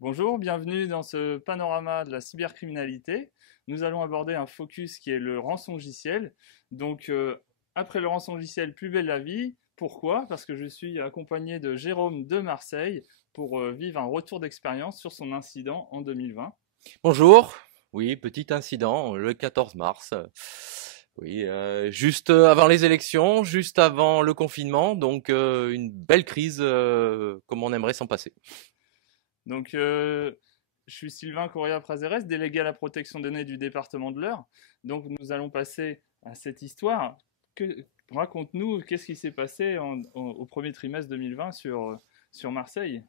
Bonjour, bienvenue dans ce panorama de la cybercriminalité. Nous allons aborder un focus qui est le rançongiciel. Donc, après le rançongiciel, plus belle la vie. Pourquoi? Parce que je suis accompagné de Jérôme de Marseille pour vivre un retour d'expérience sur son incident en 2020. Bonjour, oui, petit incident le 14 mars. Oui, juste avant les élections, juste avant le confinement, donc une belle crise comme on aimerait s'en passer. Donc, je suis Sylvain Correa-Prazeres, délégué à la protection des données du département de l'Eure. Donc, nous allons passer à cette histoire. Raconte-nous, qu'est-ce qui s'est passé au premier trimestre 2020 sur Marseille?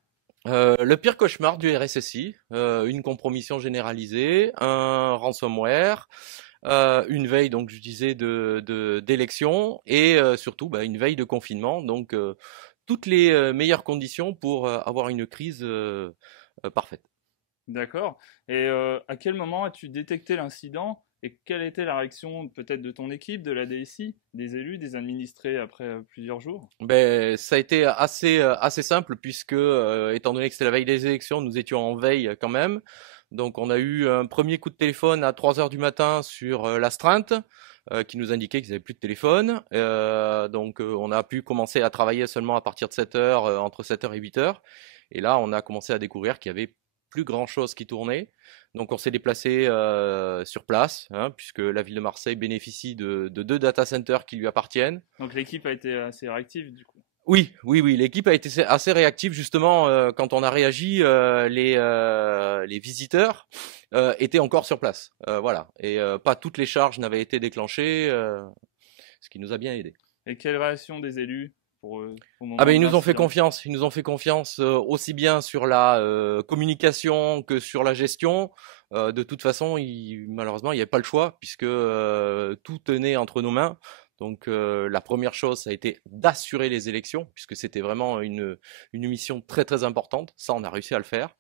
Le pire cauchemar du RSSI, une compromission généralisée, un ransomware, une veille, donc je disais, d'élection et surtout une veille de confinement. Donc toutes les meilleures conditions pour avoir une crise parfaite. D'accord. Et à quel moment as-tu détecté l'incident et quelle était la réaction peut-être de ton équipe, de la DSI, des élus, des administrés après plusieurs jours? Ben, ça a été assez simple puisque, étant donné que c'était la veille des élections, nous étions en veille quand même. Donc on a eu un premier coup de téléphone à 3 heures du matin sur l'astreinte qui nous indiquait qu'ils n'avaient plus de téléphone. Donc on a pu commencer à travailler seulement à partir de 7 heures, entre 7 heures et 8 heures. Et là, on a commencé à découvrir qu'il y avait plus grand-chose qui tournait. Donc on s'est déplacé sur place, hein, puisque la ville de Marseille bénéficie de deux data centers qui lui appartiennent. Donc l'équipe a été assez réactive du coup. Oui, l'équipe a été assez réactive justement quand on a réagi. Les visiteurs étaient encore sur place, voilà, et pas toutes les charges n'avaient été déclenchées, ce qui nous a bien aidé. Et quelle réaction des élus au Ah ben moment ils de nous ont fait l'incident? confiance, ils nous ont fait confiance aussi bien sur la communication que sur la gestion. De toute façon, malheureusement, il n'y avait pas le choix puisque tout tenait entre nos mains. Donc la première chose, ça a été d'assurer les élections puisque c'était vraiment une mission très très importante. Ça, on a réussi à le faire.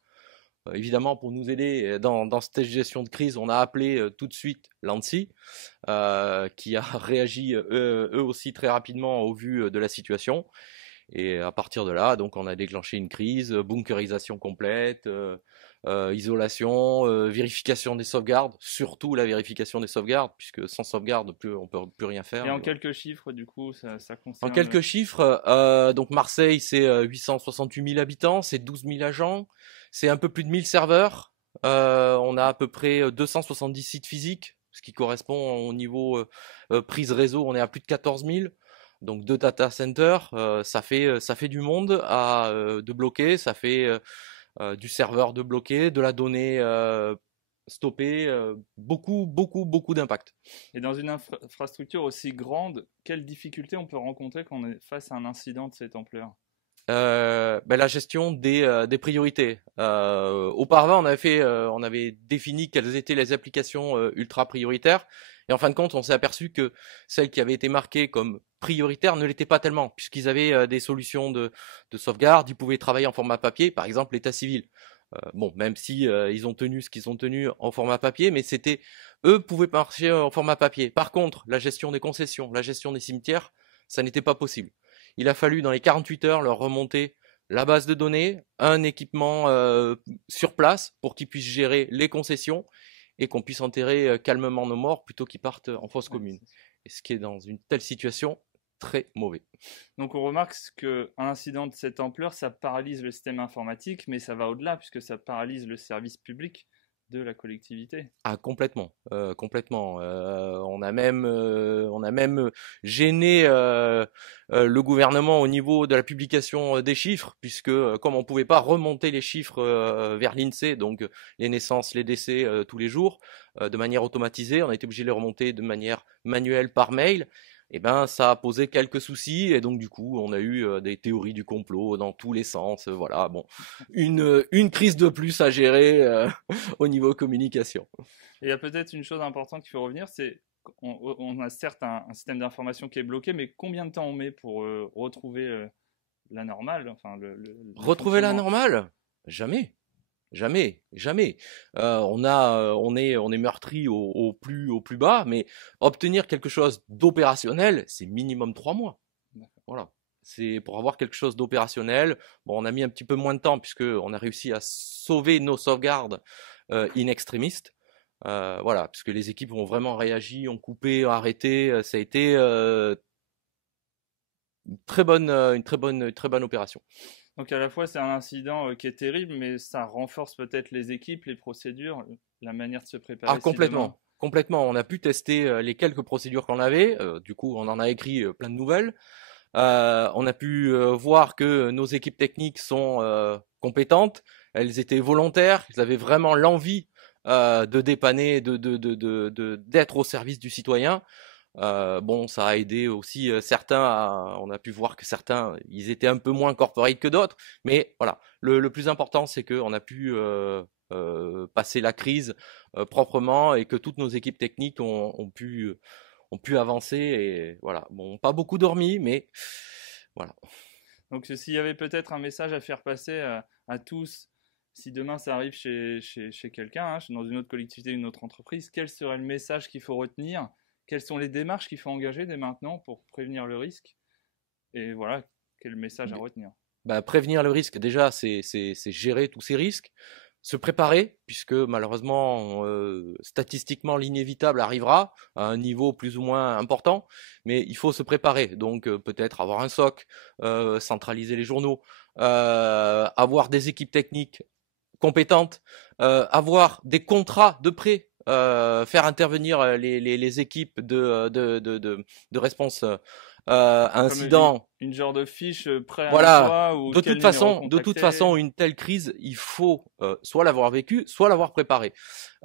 Évidemment, pour nous aider dans cette gestion de crise, on a appelé tout de suite l'ANSSI, qui a réagi eux aussi très rapidement au vu de la situation. Et à partir de là, donc on a déclenché une crise, bunkerisation complète, isolation, vérification des sauvegardes, surtout la vérification des sauvegardes, puisque sans sauvegarde, on peut plus rien faire. Et en quelques chiffres, du coup, ça En concerne. quelques chiffres, donc Marseille, c'est 868 000 habitants, c'est 12 000 agents, c'est un peu plus de 1000 serveurs, on a à peu près 270 sites physiques, ce qui correspond au niveau prise réseau, on est à plus de 14 000. Donc deux data centers, ça fait du monde de bloquer, ça fait du serveur de bloquer, de la donnée stoppée, beaucoup d'impact. Et dans une infrastructure aussi grande, quelles difficultés on peut rencontrer quand on est face à un incident de cette ampleur? La gestion des priorités. Auparavant, on avait défini quelles étaient les applications ultra prioritaires, et en fin de compte, on s'est aperçu que celles qui avaient été marquées comme prioritaires ne l'étaient pas tellement, puisqu'ils avaient des solutions de sauvegarde, ils pouvaient travailler en format papier, par exemple l'état civil. Bon, même si ils ont tenu ce qu'ils ont tenu en format papier, mais eux pouvaient marcher en format papier. Par contre, la gestion des concessions, la gestion des cimetières, ça n'était pas possible. Il a fallu dans les 48 heures leur remonter la base de données, un équipement sur place pour qu'ils puissent gérer les concessions et qu'on puisse enterrer calmement nos morts plutôt qu'ils partent en fosse Ouais, commune. Et ce qui est dans une telle situation très mauvais. donc on remarque qu'un incident de cette ampleur, ça paralyse le système informatique, mais ça va au-delà puisque ça paralyse le service public de la collectivité. Ah complètement, complètement. On a même gêné le gouvernement au niveau de la publication des chiffres, puisque comme on pouvait pas remonter les chiffres vers l'INSEE, donc les naissances, les décès tous les jours, de manière automatisée, on a été obligé de les remonter de manière manuelle par mail. Et ben ça a posé quelques soucis et donc du coup on a eu des théories du complot dans tous les sens. Voilà, bon, une crise de plus à gérer au niveau communication. Et il y a peut-être une chose importante qu'il faut revenir, c'est qu'on a certes un système d'information qui est bloqué, mais combien de temps on met pour retrouver la normale, enfin le Retrouver la fonctionnement? normale? Jamais. Jamais, jamais. On est meurtri au plus bas, mais obtenir quelque chose d'opérationnel, c'est minimum 3 mois. Voilà. C'est pour avoir quelque chose d'opérationnel. Bon, on a mis un petit peu moins de temps puisque on a réussi à sauver nos sauvegardes in extremis. Voilà, puisque les équipes ont vraiment réagi, ont coupé, ont arrêté. Ça a été une très bonne opération. Donc à la fois c'est un incident qui est terrible, mais ça renforce peut-être les équipes, les procédures, la manière de se préparer Ah, si demain. complètement. Complètement. On a pu tester les quelques procédures qu'on avait. Du coup, on en a écrit plein de nouvelles. On a pu voir que nos équipes techniques sont compétentes. Elles étaient volontaires. Elles avaient vraiment l'envie de dépanner, d'être au service du citoyen. Bon, ça a aidé aussi certains. On a pu voir que certains, ils étaient un peu moins corporate que d'autres. Mais voilà, le plus important, c'est qu'on a pu passer la crise proprement et que toutes nos équipes techniques ont pu avancer. Et voilà, bon, pas beaucoup dormi, mais voilà. Donc s'il y avait peut-être un message à faire passer à tous, si demain ça arrive chez quelqu'un, hein, dans une autre collectivité, une autre entreprise, quel serait le message qu'il faut retenir? Quelles sont les démarches qu'il faut engager dès maintenant pour prévenir le risque? Et voilà, quel message à retenir? Bah, prévenir le risque, déjà, c'est gérer tous ces risques, se préparer, puisque malheureusement, statistiquement, l'inévitable arrivera à un niveau plus ou moins important, mais il faut se préparer. Donc, peut-être avoir un SOC, centraliser les journaux, avoir des équipes techniques compétentes, avoir des contrats de prêt, faire intervenir les équipes de réponse Comme incident. une genre de fiche prêt à Voilà. l'emploi ou quel numéro De toute contacter? façon, une telle crise, il faut soit l'avoir vécue, soit l'avoir préparée.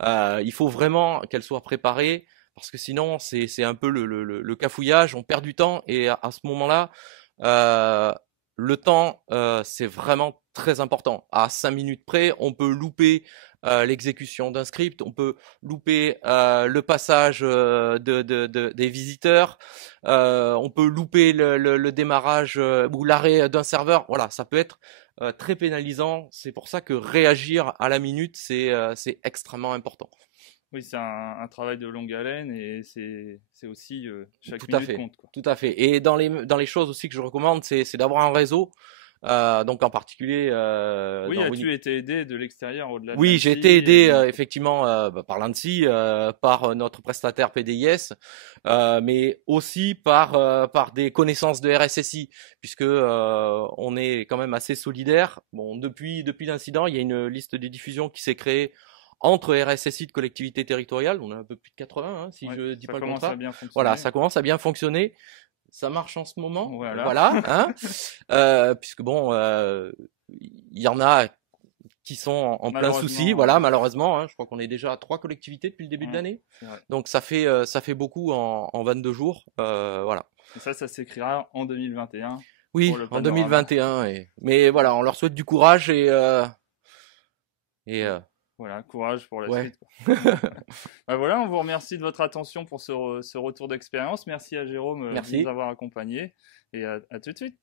Il faut vraiment qu'elle soit préparée, parce que sinon, c'est un peu le cafouillage, on perd du temps, et à ce moment-là, euh, le temps, c'est vraiment très important. À 5 minutes près, on peut louper l'exécution d'un script, on peut louper le passage des visiteurs, on peut louper le démarrage ou l'arrêt d'un serveur. Voilà, ça peut être très pénalisant. C'est pour ça que réagir à la minute, c'est extrêmement important. Oui, c'est un travail de longue haleine et c'est aussi chaque Tout à minute fait, compte, quoi. tout à fait. Et dans les choses aussi que je recommande, c'est d'avoir un réseau. Donc en particulier Oui, dans as-tu été aidé de l'extérieur au-delà de Oui, j'ai été l'ANSSI aidé effectivement par l'ANSSI, par notre prestataire PDIS, mais aussi par des connaissances de RSSI, puisque on est quand même assez solidaire. Bon, depuis l'incident, il y a une liste de diffusion qui s'est créée entre RSSI de collectivités territoriales. On a un peu plus de 80, hein, si Ouais, je dis ça pas le commence à contraire. bien Voilà, fonctionner. ça commence à bien fonctionner. Ça marche en ce moment, Voilà. voilà, hein, puisque bon, il y en a qui sont en plein souci, Malheureusement, voilà, malheureusement, hein, je crois qu'on est déjà à 3 collectivités depuis le début de ouais, l'année. c'est vrai. Donc ça fait beaucoup en 22 jours, voilà. Et ça s'écrira en 2021 pour Oui, le en panorama. 2021, mais voilà, on leur souhaite du courage et Et voilà, courage pour la ouais. suite, quoi. Bah voilà, on vous remercie de votre attention pour ce retour d'expérience. Merci à Jérôme de nous Merci. avoir accompagnés et à tout de suite.